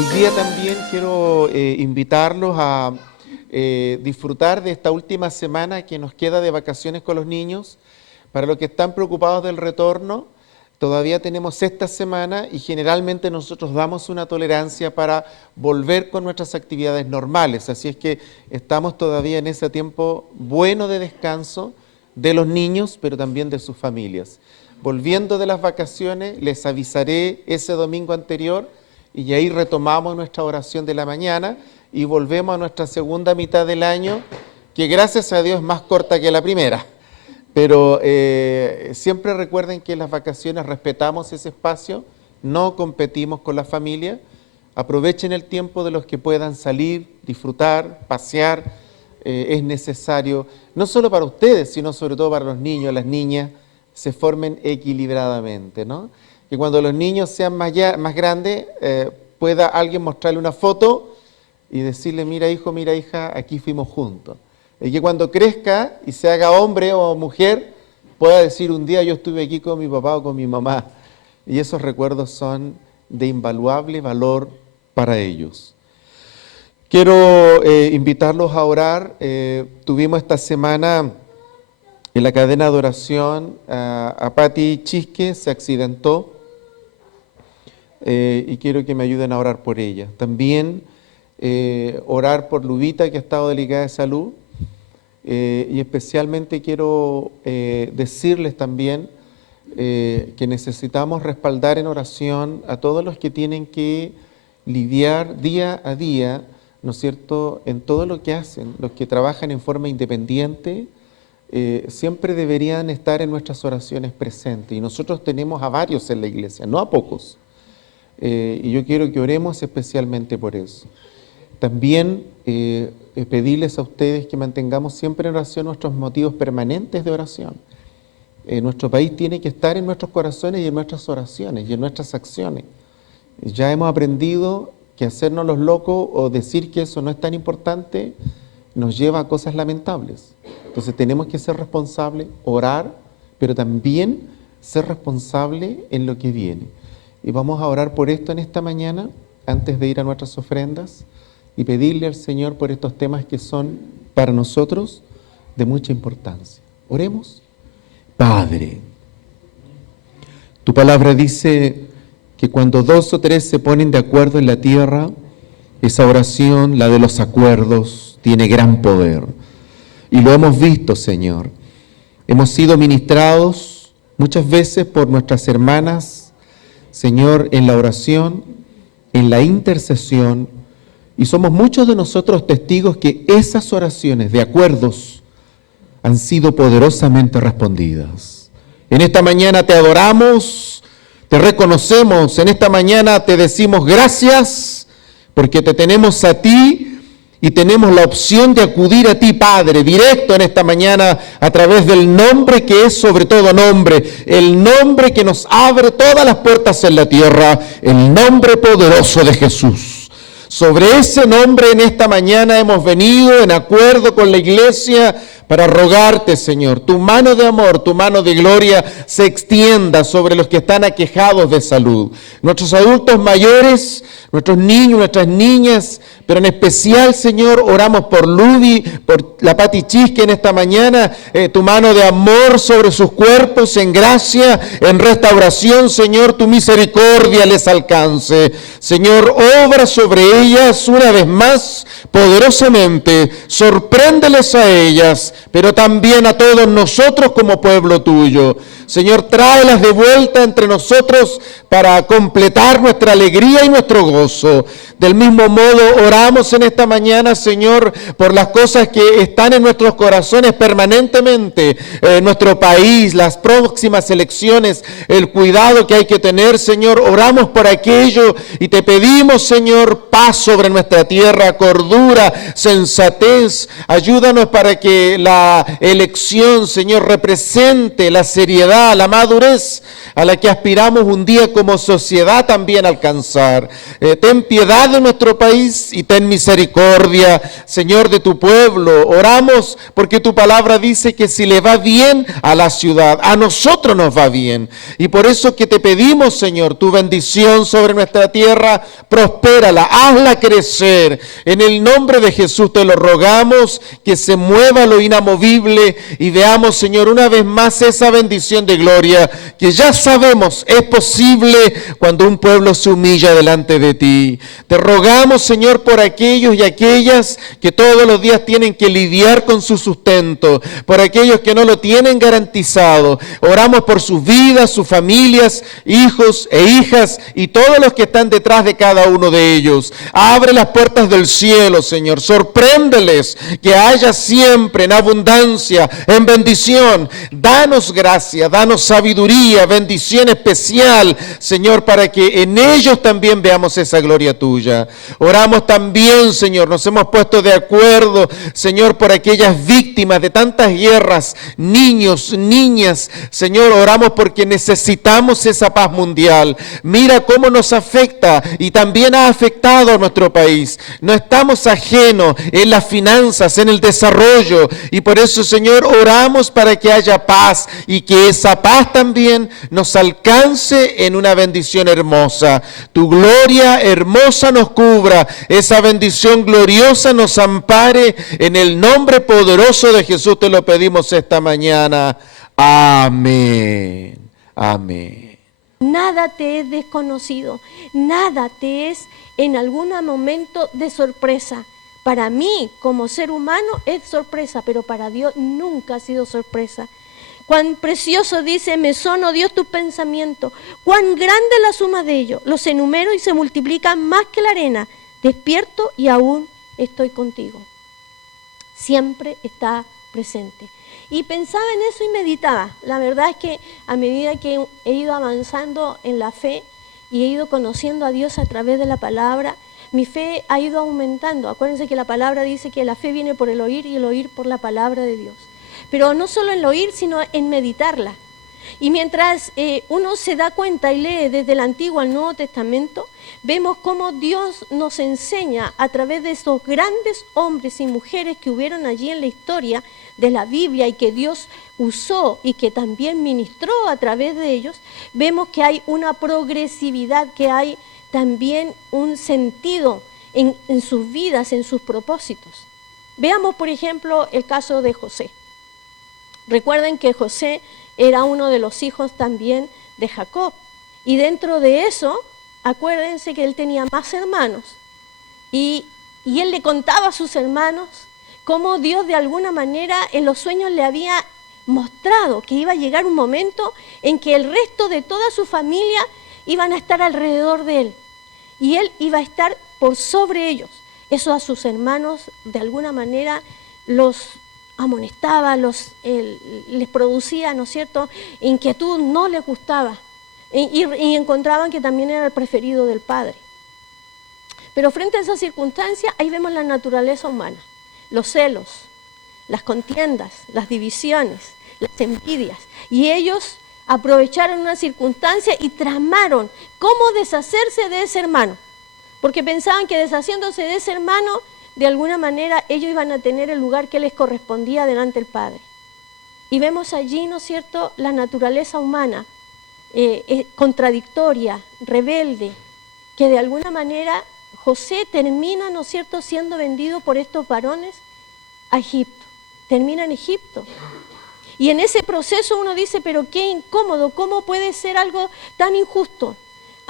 Hoy día también quiero invitarlos a disfrutar de esta última semana que nos queda de vacaciones con los niños. Para los que están preocupados del retorno, todavía tenemos esta semana y generalmente nosotros damos una tolerancia para volver con nuestras actividades normales. Así es que estamos todavía en ese tiempo bueno de descanso de los niños, pero también de sus familias. Volviendo de las vacaciones, les avisaré ese domingo anterior y ahí retomamos nuestra oración de la mañana y volvemos a nuestra segunda mitad del año, que gracias a Dios es más corta que la primera. Pero siempre recuerden que en las vacaciones respetamos ese espacio, no competimos con la familia. Aprovechen el tiempo de los que puedan salir, disfrutar, pasear. Es necesario, no solo para ustedes, sino sobre todo para los niños, las niñas, se formen equilibradamente, ¿no? Que cuando los niños sean más grandes, pueda alguien mostrarle una foto y decirle, mira hijo, mira hija, aquí fuimos juntos. Y que cuando crezca y se haga hombre o mujer, pueda decir un día yo estuve aquí con mi papá o con mi mamá. Y esos recuerdos son de invaluable valor para ellos. Quiero invitarlos a orar. Tuvimos esta semana en la cadena de oración a Pati Chisque, se accidentó. Y quiero que me ayuden a orar por ella. También orar por Lubita, que ha estado delicada de salud. Y especialmente quiero decirles también que necesitamos respaldar en oración a todos los que tienen que lidiar día a día, ¿no es cierto?, en todo lo que hacen. Los que trabajan en forma independiente siempre deberían estar en nuestras oraciones presentes. Y nosotros tenemos a varios en la iglesia, no a pocos. Y yo quiero que oremos especialmente por eso. También pedirles a ustedes que mantengamos siempre en oración nuestros motivos permanentes de oración. Nuestro país tiene que estar en nuestros corazones y en nuestras oraciones y en nuestras acciones. Ya hemos aprendido que hacernos los locos o decir que eso no es tan importante nos lleva a cosas lamentables. Entonces tenemos que ser responsables, orar, pero también ser responsables en lo que viene. Y vamos a orar por esto en esta mañana, antes de ir a nuestras ofrendas, y pedirle al Señor por estos temas que son para nosotros de mucha importancia. Oremos. Padre, tu palabra dice que cuando 2 o 3 se ponen de acuerdo en la tierra, esa oración, la de los acuerdos, tiene gran poder. Y lo hemos visto, Señor. Hemos sido ministrados muchas veces por nuestras hermanas, Señor, en la oración, en la intercesión, y somos muchos de nosotros testigos que esas oraciones de acuerdos han sido poderosamente respondidas. En esta mañana te adoramos, te reconocemos, en esta mañana te decimos gracias, porque te tenemos a ti y tenemos la opción de acudir a ti, Padre, directo en esta mañana a través del nombre que es sobre todo nombre, el nombre que nos abre todas las puertas en la tierra, el nombre poderoso de Jesús. Sobre ese nombre en esta mañana hemos venido en acuerdo con la iglesia para rogarte, Señor, tu mano de amor, tu mano de gloria se extienda sobre los que están aquejados de salud. Nuestros adultos mayores, nuestros niños, nuestras niñas, pero en especial, Señor, oramos por Ludi, por la Pati Chisque en esta mañana, tu mano de amor sobre sus cuerpos, en gracia, en restauración, Señor, tu misericordia les alcance. Señor, obra sobre ellas una vez más, poderosamente, sorpréndeles a ellas, pero también a todos nosotros como pueblo tuyo. Señor, tráelas de vuelta entre nosotros para completar nuestra alegría y nuestro gozo. Del mismo modo, oramos en esta mañana, Señor, por las cosas que están en nuestros corazones permanentemente, nuestro país, las próximas elecciones, el cuidado que hay que tener, Señor. Oramos por aquello y te pedimos, Señor, paz sobre nuestra tierra, cordura, sensatez. Ayúdanos para que la elección, Señor, represente la seriedad, la madurez a la que aspiramos un día como sociedad también alcanzar. Ten piedad de nuestro país y ten misericordia, Señor, de tu pueblo. Oramos porque tu palabra dice que si le va bien a la ciudad, a nosotros nos va bien. Y por eso que te pedimos, Señor, tu bendición sobre nuestra tierra, prospérala, hazla crecer. En el nombre de Jesús te lo rogamos, que se mueva lo inamovible y veamos, Señor, una vez más esa bendición de gloria que ya sabemos es posible cuando un pueblo se humilla delante de ti. Te rogamos, Señor, por aquellos y aquellas que todos los días tienen que lidiar con su sustento, por aquellos que no lo tienen garantizado. Oramos por sus vidas, sus familias, hijos e hijas y todos los que están detrás de cada uno de ellos. Abre las puertas del cielo, Señor. Sorpréndeles, que haya siempre en abundancia, en bendición. Danos gracia, danos sabiduría, bendición especial, Señor, para que en ellos también veamos esa gloria tuya. Oramos también, Señor, nos hemos puesto de acuerdo, Señor, por aquellas víctimas de tantas guerras, niños, niñas. Señor, oramos porque necesitamos esa paz mundial. Mira cómo nos afecta y también ha afectado a nuestro país. No estamos ajenos en las finanzas, en el desarrollo, y por eso, Señor, oramos para que haya paz y que esa paz también nos alcance en una bendición hermosa. Tu gloria hermosa nos cubra, esa bendición gloriosa nos ampare. En el nombre poderoso de Jesús te lo pedimos esta mañana. Amén. Amén. Nada te es desconocido, nada te es en algún momento de sorpresa. Para mí, como ser humano, es sorpresa, pero para Dios nunca ha sido sorpresa. Cuán precioso, dice, me son, oh Dios, tus pensamientos. Cuán grande la suma de ellos. Los enumero y se multiplican más que la arena. Despierto y aún estoy contigo. Siempre está presente. Y pensaba en eso y meditaba. La verdad es que a medida que he ido avanzando en la fe y he ido conociendo a Dios a través de la palabra, mi fe ha ido aumentando. Acuérdense que la palabra dice que la fe viene por el oír y el oír por la palabra de Dios. Pero no solo en el oír, sino en meditarla. Y mientras uno se da cuenta y lee desde el Antiguo al Nuevo Testamento, vemos cómo Dios nos enseña a través de esos grandes hombres y mujeres que hubieron allí en la historia de la Biblia y que Dios usó y que también ministró a través de ellos, vemos que hay una progresividad, que hay también un sentido en sus vidas, en sus propósitos. Veamos, por ejemplo, el caso de José. Recuerden que José era uno de los hijos también de Jacob. Y dentro de eso, acuérdense que él tenía más hermanos. Y él le contaba a sus hermanos cómo Dios de alguna manera en los sueños le había mostrado que iba a llegar un momento en que el resto de toda su familia iban a estar alrededor de él. Y él iba a estar por sobre ellos. Eso a sus hermanos de alguna manera los amonestaba, les producía, ¿no es cierto?, inquietud, no les gustaba. Y encontraban que también era el preferido del padre. Pero frente a esa circunstancia, ahí vemos la naturaleza humana, los celos, las contiendas, las divisiones, las envidias. Y ellos aprovecharon una circunstancia y tramaron cómo deshacerse de ese hermano. Porque pensaban que deshaciéndose de ese hermano, de alguna manera ellos iban a tener el lugar que les correspondía delante del Padre. Y vemos allí, ¿no es cierto?, la naturaleza humana, contradictoria, rebelde, que de alguna manera José termina, ¿no es cierto?, siendo vendido por estos varones a Egipto. Termina en Egipto. Y en ese proceso uno dice, pero qué incómodo, ¿cómo puede ser algo tan injusto?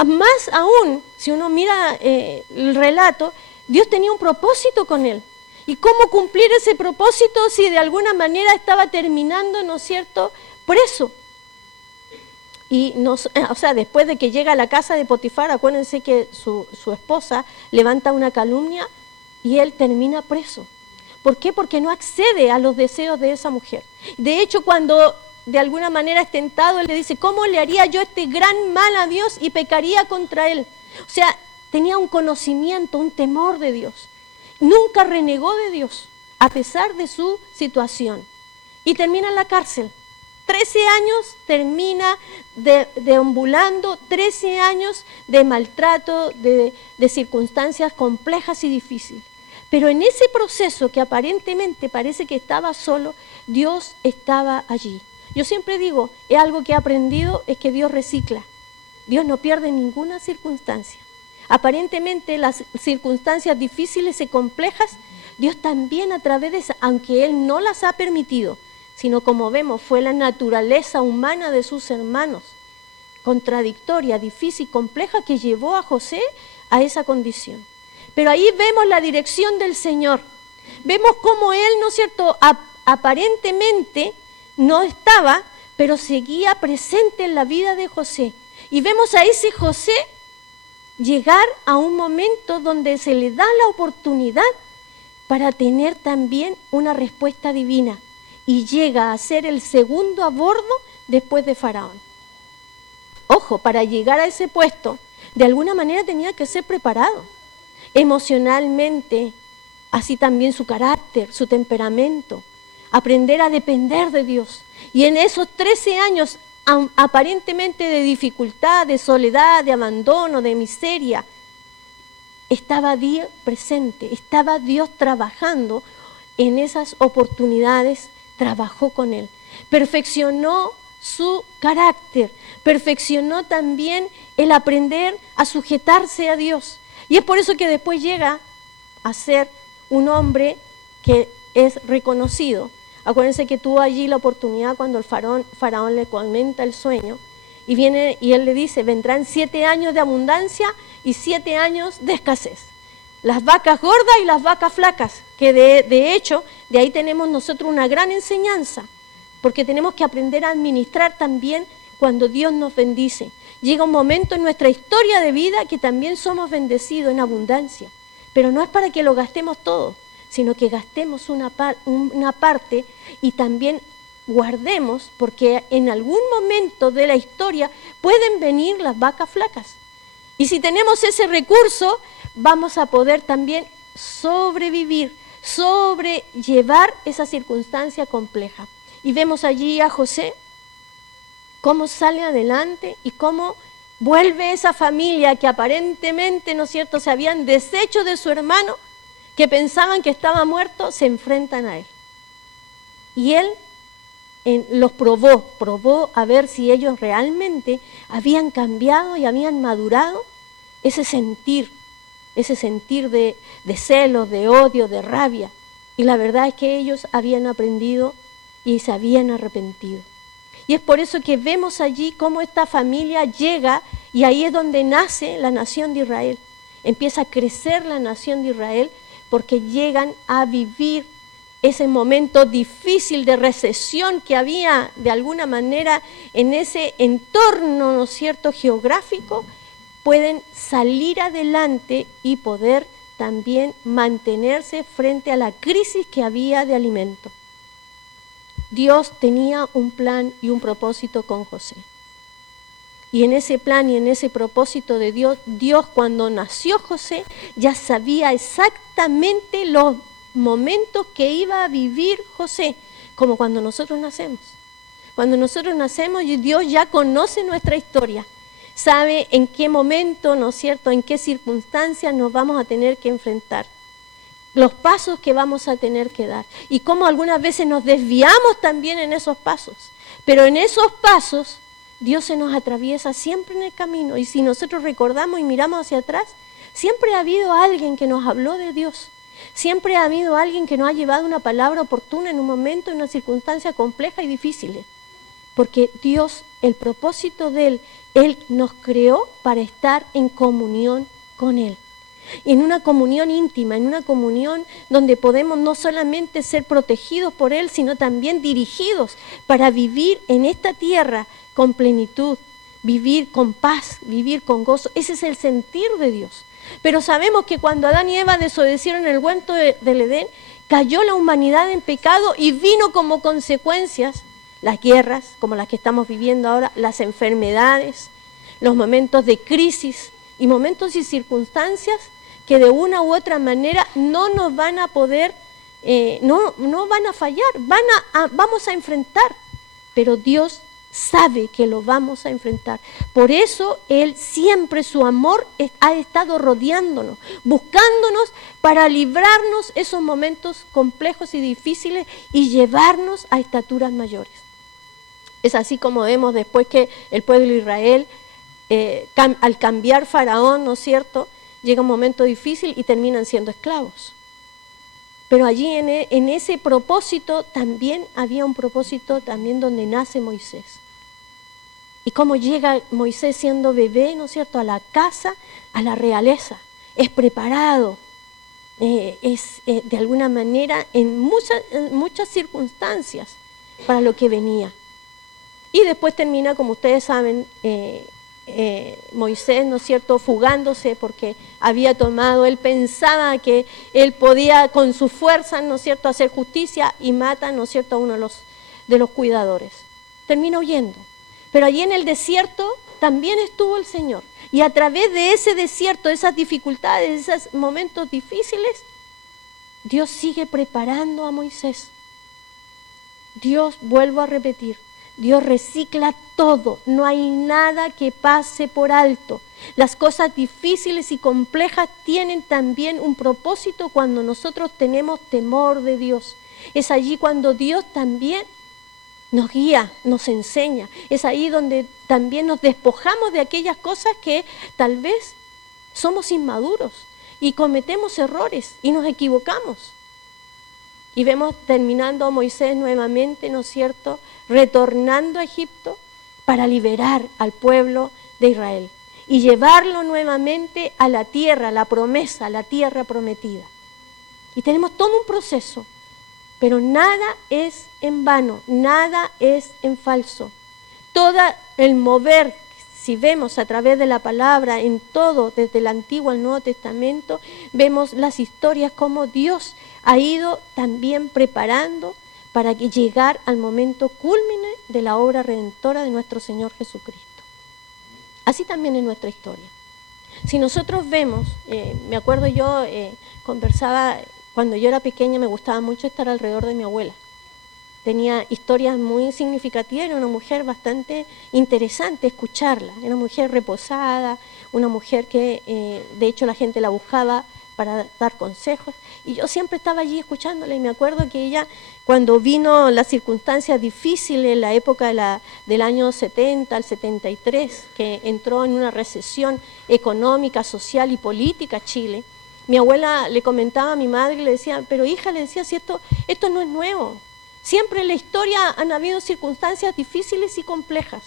Más aún, si uno mira el relato, Dios tenía un propósito con él. ¿Y cómo cumplir ese propósito si de alguna manera estaba terminando, ¿no es cierto?, preso? Y después de que llega a la casa de Potifar, acuérdense que su esposa levanta una calumnia y él termina preso. ¿Por qué? Porque no accede a los deseos de esa mujer. De hecho, cuando de alguna manera es tentado, él le dice, ¿cómo le haría yo este gran mal a Dios y pecaría contra él? O sea, tenía un conocimiento, un temor de Dios. Nunca renegó de Dios, a pesar de su situación. Y termina en la cárcel, 13 años termina deambulando, 13 años de maltrato, de circunstancias complejas y difíciles. Pero en ese proceso que aparentemente parece que estaba solo, Dios estaba allí. Yo siempre digo, es algo que he aprendido, es que Dios recicla. Dios no pierde ninguna circunstancia. Aparentemente las circunstancias difíciles y complejas, Dios también a través de esas, aunque Él no las ha permitido, sino como vemos, fue la naturaleza humana de sus hermanos, contradictoria, difícil, compleja, que llevó a José a esa condición. Pero ahí vemos la dirección del Señor. Vemos cómo Él, ¿no es cierto?, aparentemente no estaba, pero seguía presente en la vida de José. Y vemos a ese José llegar a un momento donde se le da la oportunidad para tener también una respuesta divina. Y llega a ser el segundo a bordo después de Faraón. Ojo, para llegar a ese puesto, de alguna manera tenía que ser preparado. Emocionalmente, así también su carácter, su temperamento, aprender a depender de Dios. Y en esos 13 años aparentemente de dificultad, de soledad, de abandono, de miseria, estaba Dios presente, estaba Dios trabajando en esas oportunidades, trabajó con él, perfeccionó su carácter, perfeccionó también el aprender a sujetarse a Dios. Y es por eso que después llega a ser un hombre que es reconocido. Acuérdense que tuvo allí la oportunidad cuando el faraón le comenta el sueño y viene y él le dice, vendrán 7 años de abundancia y 7 años de escasez. Las vacas gordas y las vacas flacas, que de hecho de ahí tenemos nosotros una gran enseñanza, porque tenemos que aprender a administrar también cuando Dios nos bendice. Llega un momento en nuestra historia de vida que también somos bendecidos en abundancia, pero no es para que lo gastemos todo, sino que gastemos una parte y también guardemos, porque en algún momento de la historia pueden venir las vacas flacas. Y si tenemos ese recurso, vamos a poder también sobrevivir, sobrellevar esa circunstancia compleja. Y vemos allí a José, cómo sale adelante y cómo vuelve esa familia que aparentemente, ¿no es cierto?, se habían deshecho de su hermano, que pensaban que estaba muerto, se enfrentan a él. Y él los probó a ver si ellos realmente habían cambiado y habían madurado ese sentir de celos, de odio, de rabia. Y la verdad es que ellos habían aprendido y se habían arrepentido. Y es por eso que vemos allí cómo esta familia llega, y ahí es donde nace la nación de Israel. Empieza a crecer la nación de Israel porque llegan a vivir ese momento difícil de recesión que había de alguna manera en ese entorno, ¿no es cierto?, geográfico. Pueden salir adelante y poder también mantenerse frente a la crisis que había de alimento. Dios tenía un plan y un propósito con José. Y en ese plan y en ese propósito de Dios, Dios cuando nació José ya sabía exactamente los momentos que iba a vivir José, como cuando nosotros nacemos. Cuando nosotros nacemos, Dios ya conoce nuestra historia, sabe en qué momento, ¿no es cierto?, en qué circunstancias nos vamos a tener que enfrentar, los pasos que vamos a tener que dar, y cómo algunas veces nos desviamos también en esos pasos, pero en esos pasos Dios se nos atraviesa siempre en el camino, y si nosotros recordamos y miramos hacia atrás, siempre ha habido alguien que nos habló de Dios, siempre ha habido alguien que nos ha llevado una palabra oportuna en un momento, en una circunstancia compleja y difícil, porque Dios, el propósito de Él nos creó para estar en comunión con Él. En una comunión íntima, en una comunión donde podemos no solamente ser protegidos por Él, sino también dirigidos para vivir en esta tierra con plenitud, vivir con paz, vivir con gozo. Ese es el sentir de Dios. Pero sabemos que cuando Adán y Eva desobedecieron el huerto del Edén, cayó la humanidad en pecado y vino como consecuencias las guerras, como las que estamos viviendo ahora, las enfermedades, los momentos de crisis y momentos y circunstancias que de una u otra manera no nos van a poder, no van a fallar, vamos a enfrentar. pero Dios sabe que lo vamos a enfrentar. Por eso Él siempre, su amor ha estado rodeándonos, buscándonos para librarnos esos momentos complejos y difíciles y llevarnos a estaturas mayores. Es así como vemos después que el pueblo de Israel, al cambiar Faraón, ¿no es cierto?, llega un momento difícil y terminan siendo esclavos. Pero allí en ese propósito también había un propósito también donde nace Moisés. Y cómo llega Moisés siendo bebé, ¿no es cierto?, a la casa, a la realeza. Es preparado, de alguna manera en muchas circunstancias para lo que venía. Y después termina, como ustedes saben, Moisés, ¿no es cierto?, fugándose porque había tomado, él pensaba que él podía con su fuerza, ¿no es cierto?, hacer justicia y mata, ¿no es cierto?, a uno de los cuidadores. Termina huyendo. Pero allí en el desierto también estuvo el Señor. Y a través de ese desierto, de esas dificultades, de esos momentos difíciles, Dios sigue preparando a Moisés. Dios, vuelvo a repetir, Dios recicla todo, no hay nada que pase por alto. Las cosas difíciles y complejas tienen también un propósito cuando nosotros tenemos temor de Dios. Es allí cuando Dios también nos guía, nos enseña. Es ahí donde también nos despojamos de aquellas cosas que tal vez somos inmaduros y cometemos errores y nos equivocamos. Y vemos terminando a Moisés nuevamente, ¿no es cierto?, retornando a Egipto para liberar al pueblo de Israel y llevarlo nuevamente a la tierra, la promesa, la tierra prometida. Y tenemos todo un proceso, pero nada es en vano, nada es en falso. Todo el mover, si vemos a través de la palabra, en todo, desde el Antiguo al Nuevo Testamento, vemos las historias como Dios ha ido también preparando para llegar al momento cúlmine de la obra redentora de nuestro Señor Jesucristo. Así también es nuestra historia. Si nosotros vemos, me acuerdo yo conversaba, cuando yo era pequeña me gustaba mucho estar alrededor de mi abuela. Tenía historias muy significativas, era una mujer bastante interesante escucharla, era una mujer reposada, una mujer que de hecho la gente la buscaba para dar consejos, y yo siempre estaba allí escuchándola, y me acuerdo que ella, cuando vino las circunstancias difíciles, la época del año 70 al 73, que entró en una recesión económica, social y política a Chile, mi abuela le comentaba a mi madre y le decía, pero hija, le decía, si esto no es nuevo, siempre en la historia han habido circunstancias difíciles y complejas.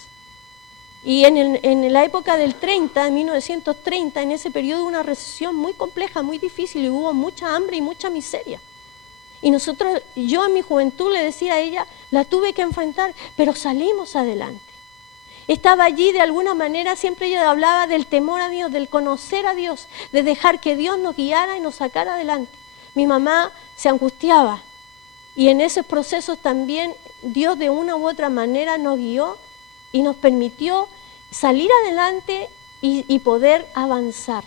Y en la época del 30, en 1930, en ese periodo hubo una recesión muy compleja, muy difícil, y hubo mucha hambre y mucha miseria. Y yo en mi juventud le decía a ella, la tuve que enfrentar, pero salimos adelante. Estaba allí de alguna manera, siempre ella hablaba del temor a Dios, del conocer a Dios, de dejar que Dios nos guiara y nos sacara adelante. Mi mamá se angustiaba, y en esos procesos también Dios de una u otra manera nos guió y nos permitió salir adelante y poder avanzar.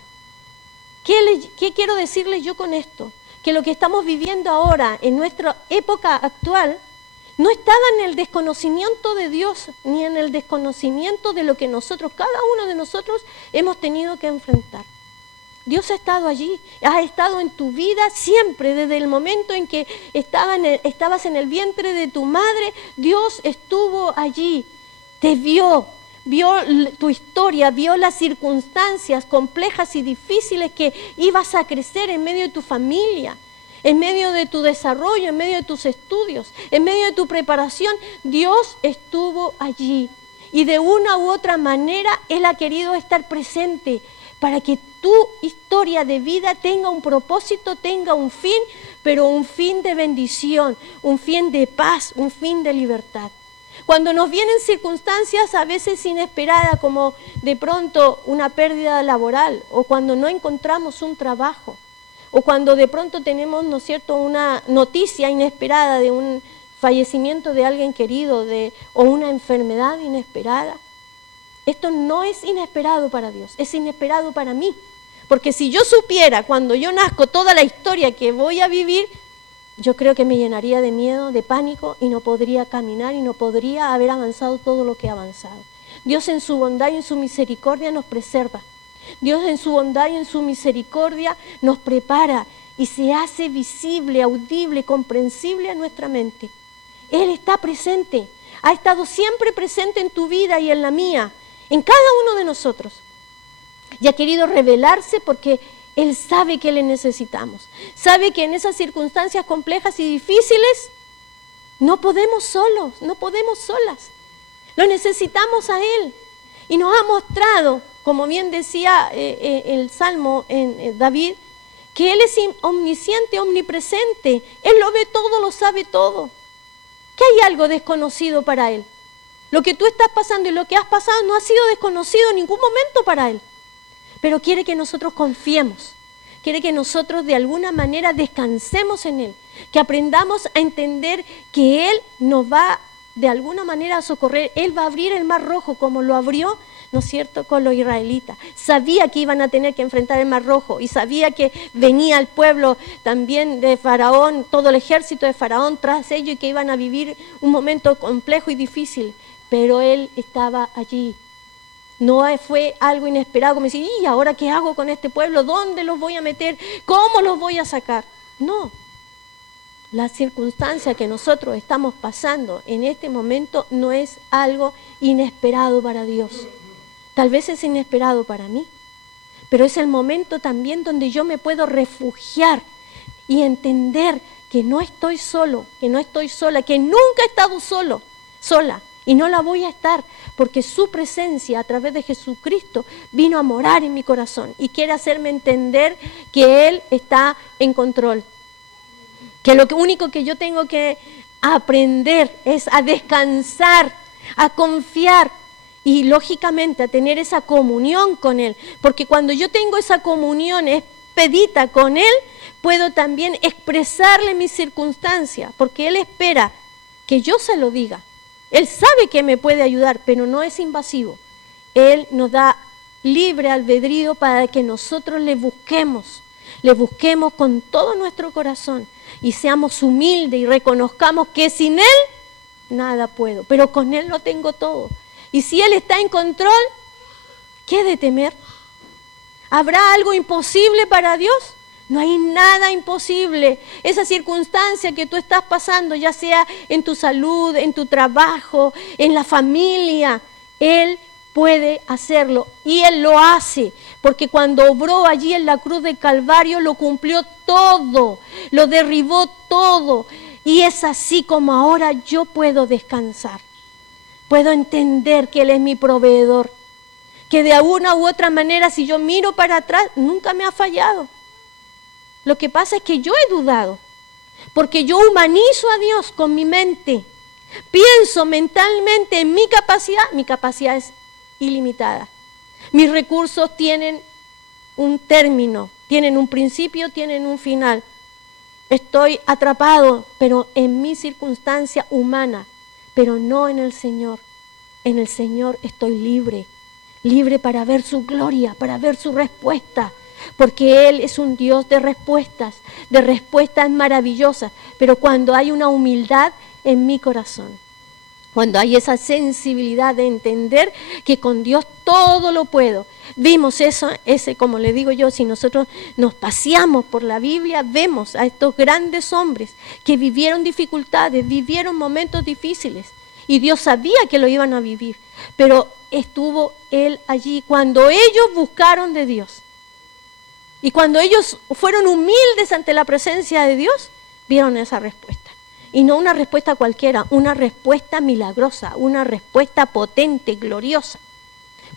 ¿Qué quiero decirles yo con esto? Que lo que estamos viviendo ahora, en nuestra época actual, no estaba en el desconocimiento de Dios, ni en el desconocimiento de lo que cada uno de nosotros hemos tenido que enfrentar. Dios ha estado allí, ha estado en tu vida siempre, desde el momento en que estabas en el vientre de tu madre. Dios estuvo allí, te vio tu historia, vio las circunstancias complejas y difíciles que ibas a crecer en medio de tu familia, en medio de tu desarrollo, en medio de tus estudios, en medio de tu preparación. Dios estuvo allí y de una u otra manera Él ha querido estar presente para que tu historia de vida tenga un propósito, tenga un fin, pero un fin de bendición, un fin de paz, un fin de libertad. Cuando nos vienen circunstancias a veces inesperadas, como de pronto una pérdida laboral, o cuando no encontramos un trabajo, o cuando de pronto tenemos, ¿no es cierto?, una noticia inesperada de un fallecimiento de alguien querido o una enfermedad inesperada, esto no es inesperado para Dios, es inesperado para mí. Porque si yo supiera cuando yo nazco toda la historia que voy a vivir, yo creo que me llenaría de miedo, de pánico, y no podría caminar y no podría haber avanzado todo lo que he avanzado. Dios en su bondad y en su misericordia nos preserva. Dios en su bondad y en su misericordia nos prepara y se hace visible, audible, comprensible a nuestra mente. Él está presente, ha estado siempre presente en tu vida y en la mía, en cada uno de nosotros. Y ha querido revelarse porque Él sabe que le necesitamos. Sabe que en esas circunstancias complejas y difíciles no podemos solos, no podemos solas. Lo necesitamos a Él. Y nos ha mostrado, como bien decía el Salmo en David, que Él es omnisciente, omnipresente. Él lo ve todo, lo sabe todo. ¿Que hay algo desconocido para Él? Lo que tú estás pasando y lo que has pasado no ha sido desconocido en ningún momento para Él. Pero quiere que nosotros confiemos. Quiere que nosotros de alguna manera descansemos en Él. Que aprendamos a entender que Él nos va de alguna manera a socorrer. Él va a abrir el mar rojo como lo abrió, ¿no es cierto?, con los israelitas. Sabía que iban a tener que enfrentar el mar rojo y sabía que venía el pueblo también de Faraón, todo el ejército de Faraón tras ellos y que iban a vivir un momento complejo y difícil. Pero Él estaba allí. No fue algo inesperado, como decir, ¿y ahora qué hago con este pueblo? ¿Dónde los voy a meter? ¿Cómo los voy a sacar? No. La circunstancia que nosotros estamos pasando en este momento no es algo inesperado para Dios. Tal vez es inesperado para mí, pero es el momento también donde yo me puedo refugiar y entender que no estoy solo, que no estoy sola, que nunca he estado sola. Y no la voy a estar, porque su presencia a través de Jesucristo vino a morar en mi corazón y quiere hacerme entender que Él está en control. Que lo único que yo tengo que aprender es a descansar, a confiar y lógicamente a tener esa comunión con Él. Porque cuando yo tengo esa comunión expedita con Él, puedo también expresarle mis circunstancias, porque Él espera que yo se lo diga. Él sabe que me puede ayudar, pero no es invasivo. Él nos da libre albedrío para que nosotros le busquemos con todo nuestro corazón y seamos humildes y reconozcamos que sin Él nada puedo, pero con Él lo tengo todo. Y si Él está en control, ¿qué de temer? ¿Habrá algo imposible para Dios? No hay nada imposible. Esa circunstancia que tú estás pasando, ya sea en tu salud, en tu trabajo, en la familia, Él puede hacerlo y Él lo hace, porque cuando obró allí en la cruz del Calvario lo cumplió todo, lo derribó todo, y es así como ahora yo puedo descansar. Puedo entender que Él es mi proveedor, que de alguna u otra manera si yo miro para atrás nunca me ha fallado. Lo que pasa es que yo he dudado, porque yo humanizo a Dios con mi mente. Pienso mentalmente en mi capacidad es ilimitada. Mis recursos tienen un término, tienen un principio, tienen un final. Estoy atrapado, pero en mi circunstancia humana, pero no en el Señor. En el Señor estoy libre para ver su gloria, para ver su respuesta. Porque Él es un Dios de respuestas maravillosas, pero cuando hay una humildad en mi corazón, cuando hay esa sensibilidad de entender que con Dios todo lo puedo. Vimos eso, como le digo yo, si nosotros nos paseamos por la Biblia, vemos a estos grandes hombres que vivieron dificultades, vivieron momentos difíciles, y Dios sabía que lo iban a vivir, pero estuvo Él allí cuando ellos buscaron de Dios. Y cuando ellos fueron humildes ante la presencia de Dios, vieron esa respuesta. Y no una respuesta cualquiera, una respuesta milagrosa, una respuesta potente, gloriosa.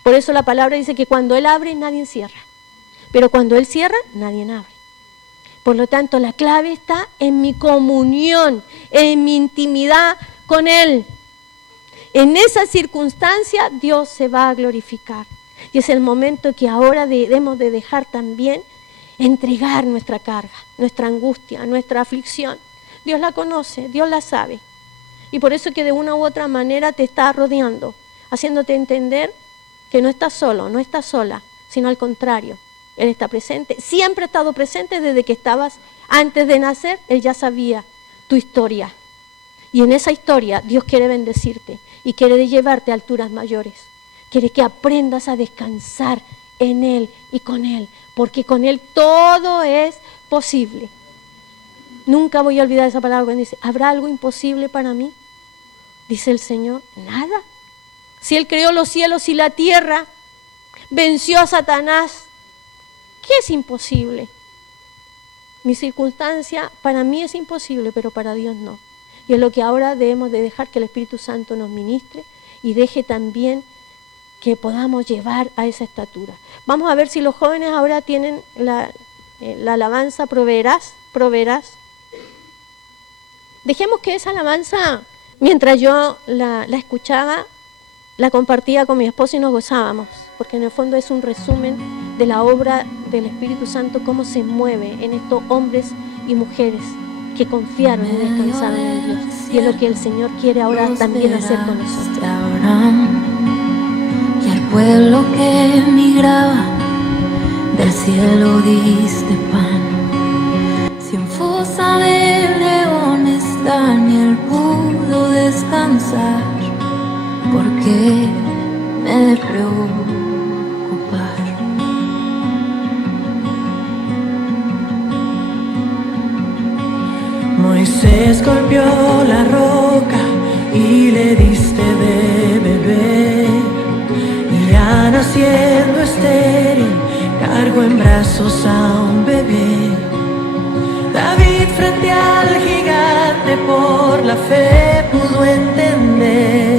Por eso la palabra dice que cuando Él abre, nadie cierra. Pero cuando Él cierra, nadie abre. Por lo tanto, la clave está en mi comunión, en mi intimidad con Él. En esa circunstancia, Dios se va a glorificar. Y es el momento que ahora debemos de dejar también entregar nuestra carga, nuestra angustia, nuestra aflicción. Dios la conoce, Dios la sabe. Y por eso que de una u otra manera te está rodeando, haciéndote entender que no estás solo, no estás sola, sino al contrario. Él está presente, siempre ha estado presente desde que estabas Antes de nacer, Él ya sabía tu historia. Y en esa historia Dios quiere bendecirte y quiere llevarte a alturas mayores. Quiere que aprendas a descansar en Él y con Él, porque con Él todo es posible. Nunca voy a olvidar esa palabra cuando dice, ¿habrá algo imposible para mí? Dice el Señor, nada. Si Él creó los cielos y la tierra, venció a Satanás, ¿qué es imposible? Mi circunstancia para mí es imposible, pero para Dios no. Y es lo que ahora debemos de dejar que el Espíritu Santo nos ministre y deje también que podamos llevar a esa estatura. Vamos a ver si los jóvenes ahora tienen la alabanza, proveerás. Dejemos que esa alabanza, mientras yo la escuchaba, la compartía con mi esposo y nos gozábamos, porque en el fondo es un resumen de la obra del Espíritu Santo, cómo se mueve en estos hombres y mujeres que confiaron y descansaron en Dios. Y es lo que el Señor quiere ahora también hacer con nosotros. Y al pueblo que emigraba, del cielo diste pan. Si en fosa de leones Daniel pudo descansar, ¿por qué me de preocupar? Moisés golpeó la roca y le diste de beber, y ya naciendo estéril cargó en brazos a un bebé. David frente al gigante por la fe pudo entender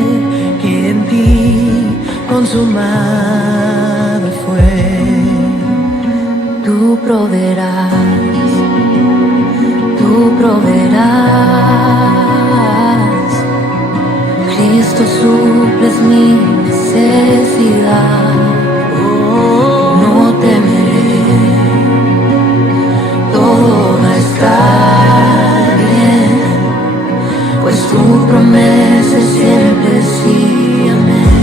que en ti consumado fue. Tú proveerás, tú proveerás. Cristo suples mi necesidad. No temeré, todo va a estar bien, pues tu promesa es siempre sí, amén.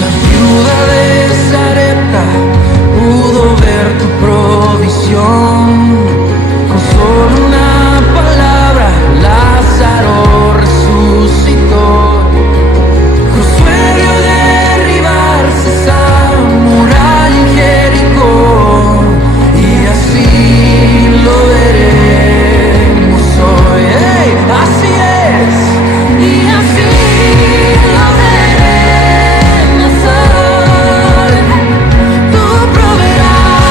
La viuda de Sarepta pudo ver tu provisión. Con solo una palabra Lázaro resucitó. Cruzó el río derribarse esa muralla en Jericó, y así lo veremos hoy. ¡Hey! Así es, y así lo veremos hoy. Tú proveerás,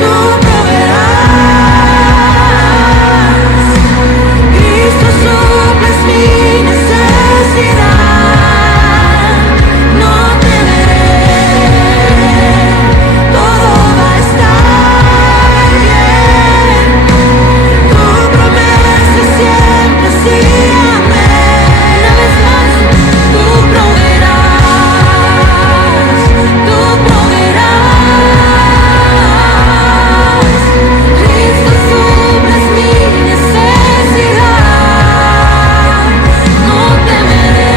tú proveerás. Cristo suples mi necesidad. No temeré, todo va a estar bien. Tu promesa siempre sí, amén. Una vez más, tú proveerás, tú proveerás. Cristo suples mi necesidad. No temeré,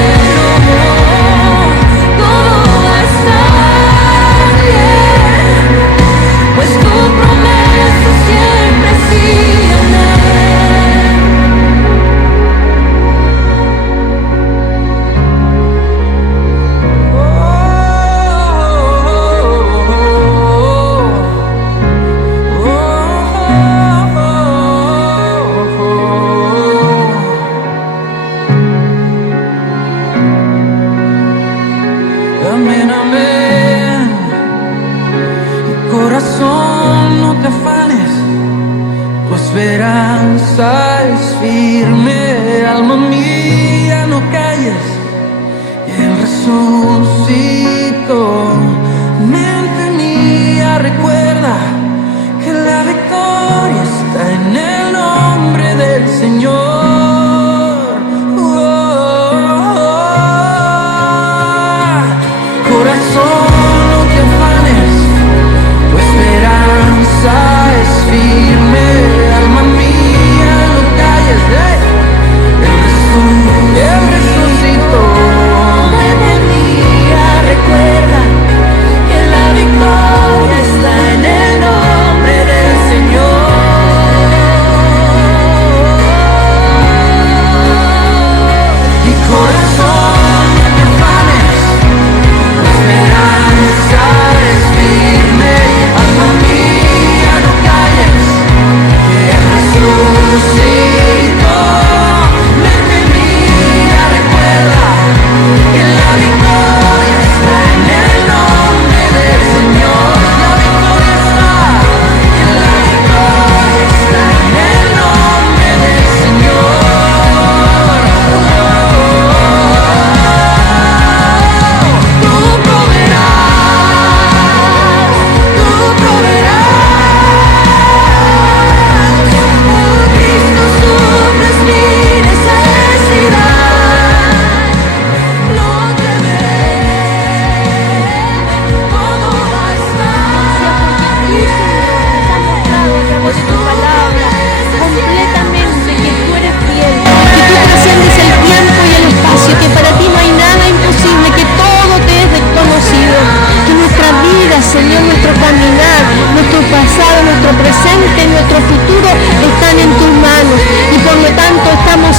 todo va a estar bien, pues tu promesa siempre sí, amén. Amén, amén. Corazón, no te afanes, tu esperanza es firme. Alma mía, no calles, Él resucitó. Mente mía, recuerda que la victoria está en el nombre del Señor. Corazón, no te afanes, tu esperanza es firme. Alma mía, no calles, Él resucitó. Mente mía, recuerda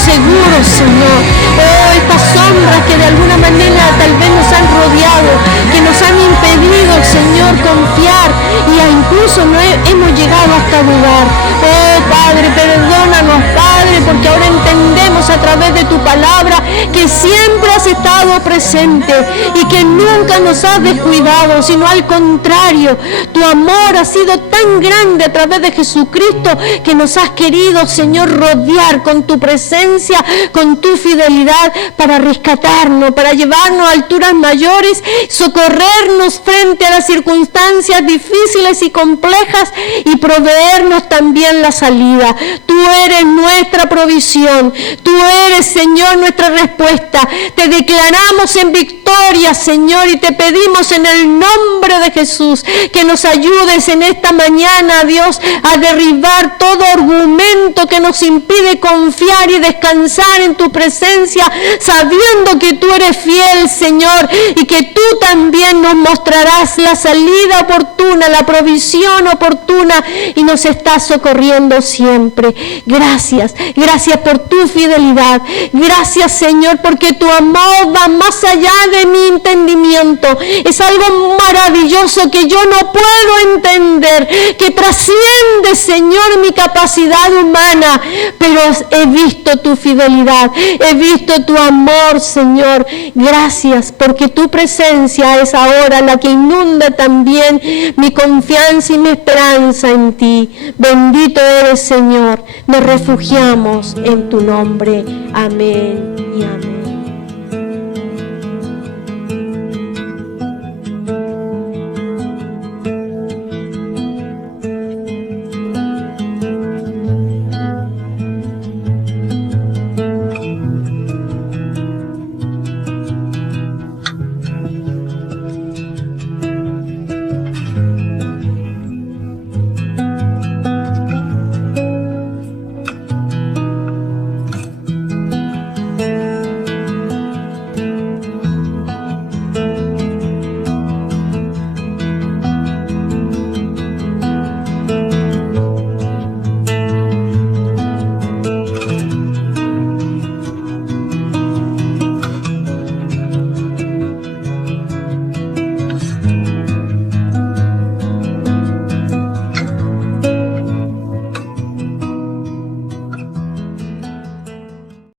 seguros, Señor. Oh, estas sombras que de alguna manera tal vez nos han rodeado, que nos han impedido, Señor, confiar y incluso no hemos llegado hasta dudar. Oh, Padre, perdónanos, Padre, porque ahora entendemos a través de tu palabra que siempre has estado presente y que nunca nos has descuidado, sino al contrario, tu amor ha sido tan grande a través de Jesucristo que nos has querido, Señor, rodear con tu presencia, con tu fidelidad, para rescatarnos, para llevarnos a alturas mayores, socorrernos frente a las circunstancias difíciles y complejas y proveernos también la salida. Tú eres nuestra provisión, tú eres, Señor, nuestra respuesta. Te declaramos en victoria, Señor, y te pedimos en el nombre de Jesús que nos ayudes en esta mañana, Dios, a derribar todo argumento que nos impide confiar y descansar en tu presencia, sabiendo que tú eres fiel, Señor, y que tú también nos mostrarás la salida oportuna, la provisión oportuna, y nos estás socorriendo siempre. Gracias, gracias por tu fidelidad. Gracias, Señor, porque tu amor va más allá de mi entendimiento. Es algo maravilloso que yo no puedo entender, que trasciende, Señor, mi capacidad humana, pero he visto tu fidelidad, he visto tu amor, Señor. Gracias, porque tu presencia es ahora la que inunda también mi confianza y mi esperanza en ti. Bendito eres, Señor. Nos refugiamos en tu nombre. Amén y amén.